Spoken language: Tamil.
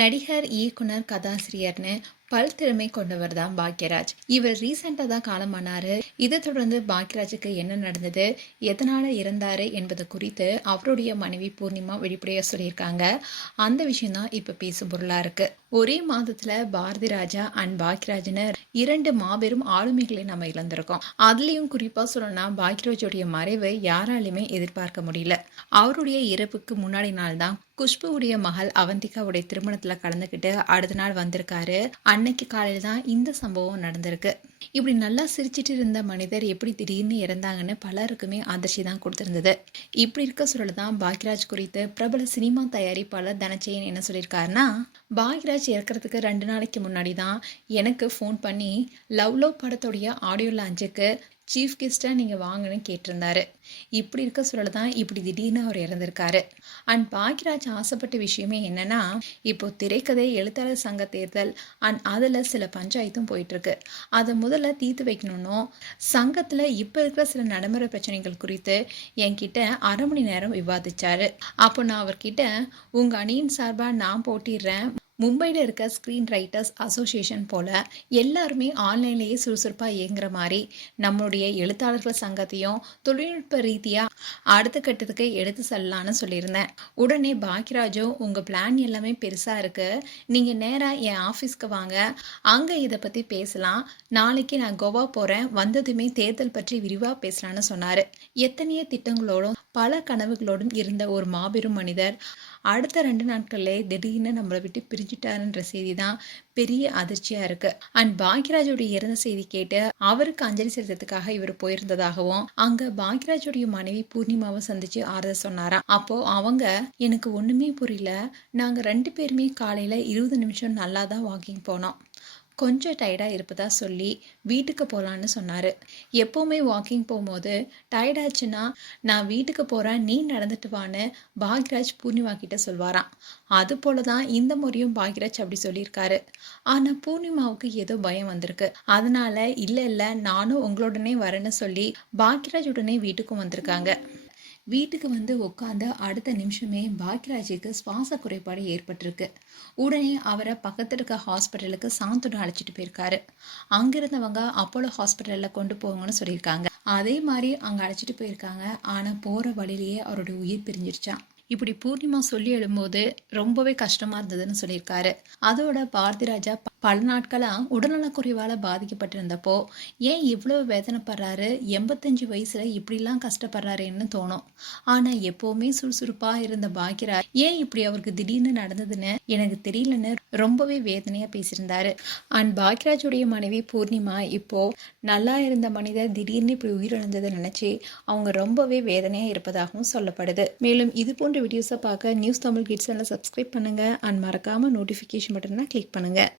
நடிகர், இயக்குனர், கதாசிரியர்னு பல்திறமை கொண்டவர் தான் பாக்யராஜ். இவர் ரீசெண்டா தான் காலமானாரு. இதை தொடர்ந்து பாக்யராஜுக்கு என்ன நடந்தது, எதனால இறந்தாரு என்பது குறித்து அவருடைய மனைவி பூர்ணிமா வெளிப்படையா சொல்லியிருக்காங்க. அந்த விஷயம் தான் இப்ப பேசும் பொருளா இருக்கு. ஒரே மாதத்துல பாரதி ராஜா அண்ட் பாக்யராஜ்னு 2 மாபெரும் ஆளுமைகளை நம்ம இழந்திருக்கோம். அதுலயும் குறிப்பா சொல்லணும்னா பாக்யராஜுடைய மறைவு யாராலுமே எதிர்பார்க்க முடியல. அவருடைய இறப்புக்கு முன்னாடி நாள் தான் குஷ்புவுடைய மகள் அவந்திகாவுடைய திருமணத்துல கலந்துக்கிட்டு அடுத்த நாள் வந்திருக்காரு. அன்னைக்கு காலையில தான் இந்த சம்பவம் நடந்திருக்கு. இப்படி நல்லா சிரிச்சிட்டு இருந்த மனிதர் எப்படி திடீர்னு இறந்தாங்கன்னு பலருக்குமே அதிர்ச்சி தான் கொடுத்திருந்தது. இப்படி இருக்க சூழல் தான் பாக்யராஜ் குறித்து பிரபல சினிமா தயாரிப்பாளர் தனஞ்சயன் என்ன சொல்லியிருக்காருன்னா, பாக்யராஜ் இறக்கிறதுக்கு 2 நாளைக்கு முன்னாடி தான் எனக்கு ஃபோன் பண்ணி லவ் லவ் படத்துடைய ஆடியோ லான்ச்சுக்கு சீஃப் கெஸ்ட்டாக நீங்கள் வாங்கன்னு கேட்டிருந்தாரு. இப்படி இருக்க சூழல் தான் இப்படி திடீர்னு அவர் இறந்திருக்காரு. அண்ட் பாக்யராஜ் ஆசைப்பட்ட விஷயமே என்னன்னா, இப்போ திரைக்கதை எழுத்தாளர் சங்க தேர்தல் அண்ட் அதில் சில பஞ்சாயத்தும் போயிட்டுருக்கு. அதை முதல்ல தீர்த்து வைக்கணும்னும், சங்கத்தில் இப்போ இருக்கிற சில நடைமுறை பிரச்சனைகள் குறித்து என்கிட்ட 1/2 மணி நேரம் விவாதிச்சாரு. அப்போ நான் அவர்கிட்ட உங்கள் அணியின் சார்பாக நான் போட்டிடுறேன், மும்பையில் இருக்க ஸ்க்ரீன் ரைட்டர்ஸ் அசோசியேஷன் போல் எல்லாருமே ஆன்லைன்லேயே சுறுசுறுப்பாக இயங்குற மாதிரி நம்மளுடைய எழுத்தாளர்கள் சங்கத்தையும் தொழில்நுட்ப ரீதியாக அடுத்த கட்டத்துக்கு எடுத்து செல்லலான்னு சொல்லியிருந்தேன். உடனே பாக்யராஜும் உங்கள் பிளான் எல்லாமே பெருசாக இருக்குது, நீங்கள் நேராக என் ஆஃபீஸ்க்கு வாங்க, அங்கே இதை பற்றி பேசலாம், நாளைக்கு நான் கோவா போகிறேன், வந்ததுமே தேர்தல் பற்றி விரிவாக பேசலான்னு சொன்னார். எத்தனையோ திட்டங்களோடும் பல கனவுகளோடும் இருந்த ஒரு மாபெரும் மனிதர் அடுத்த 2 நாட்கள்லே திடீர்னு நம்மளை விட்டு பிரிஞ்சுட்டாருன்ற செய்தி தான் பெரிய அதிர்ச்சியாக இருக்குது. அண்ட் பாக்யராஜோடைய இறந்த செய்தி கேட்டு அவருக்கு அஞ்சலி செலுத்துறதுக்காக இவர் போயிருந்ததாகவும், அங்கே பாக்யராஜோடைய மனைவி பூர்ணிமாவை சந்திச்சு ஆறுதல் சொன்னாராம். அப்போ அவங்க, எனக்கு ஒன்றுமே புரியல, நாங்கள் 2 பேருமே காலையில் 20 நிமிஷம் நல்லா தான் வாக்கிங் போனோம், கொஞ்சம் டயர்டாக இருப்பதா சொல்லி வீட்டுக்கு போகலான்னு சொன்னார். எப்போவுமே வாக்கிங் போகும்போது டயர்டாச்சுன்னா நான் வீட்டுக்கு போகிறேன், நீ நடந்துட்டு வான்னு பாக்யராஜ் பூர்ணிமா கிட்ட சொல்வாராம். அது போல தான் இந்த முறையும் பாக்யராஜ் அப்படி சொல்லியிருக்காரு. ஆனால் பூர்ணிமாவுக்கு ஏதோ பயம் வந்திருக்கு. அதனால இல்லை நானும் உங்களோடனே வரேன்னு சொல்லி பாக்யராஜ் உடனே வீட்டுக்கும் வந்திருக்காங்க. வீட்டுக்கு வந்து உட்காந்து அடுத்த நிமிஷமே பாக்யராஜுக்கு சுவாச குறைபாடு ஏற்பட்டிருக்கு. உடனே அவரை பக்கத்தில் இருக்க ஹாஸ்பிட்டலுக்கு சாந்தோட அழைச்சிட்டு போயிருக்காரு. அங்கிருந்தவங்க அப்போலோ ஹாஸ்பிட்டலில் கொண்டு போவாங்கன்னு சொல்லியிருக்காங்க. அதே மாதிரி அங்கே அழைச்சிட்டு போயிருக்காங்க. ஆனால் போகிற வழியிலேயே அவருடைய உயிர் பிரிஞ்சிருச்சான். இப்படி பூர்ணிமா சொல்லி எழும்போது ரொம்பவே கஷ்டமா இருந்ததுன்னு சொல்லியிருக்காரு. அதோட பாரதி ராஜா பல நாட்களாக உடல்நலக்குறைவால் பாதிக்கப்பட்டிருந்தப்போ ஏன் இவ்வளவு வேதனைப்படுறாரு, 85 வயசுல இப்படிலாம் கஷ்டப்படுறாருன்னு தோணும். ஆனால் எப்போவுமே சுறுசுறுப்பாக இருந்த பாக்யராஜ் ஏன் இப்படி அவருக்கு திடீர்னு நடந்ததுன்னு எனக்கு தெரியலன்னு ரொம்பவே வேதனையாக பேசியிருந்தாரு. அண்ட் பாக்யராஜுடைய மனைவி பூர்ணிமா இப்போ நல்லா இருந்த மனிதர் திடீர்னு இப்படி உயிரிழந்ததை நினச்சி அவங்க ரொம்பவே வேதனையாக இருப்பதாகவும் சொல்லப்படுது. மேலும் இது போன்ற வீடியோஸை பார்க்க நியூஸ் தமிழ் கிட்ஸ் சேனலை சப்ஸ்கிரைப் பண்ணுங்கள் அண்ட் மறக்காமல் நோட்டிஃபிகேஷன் பட்டனை கிளிக் பண்ணுங்கள்.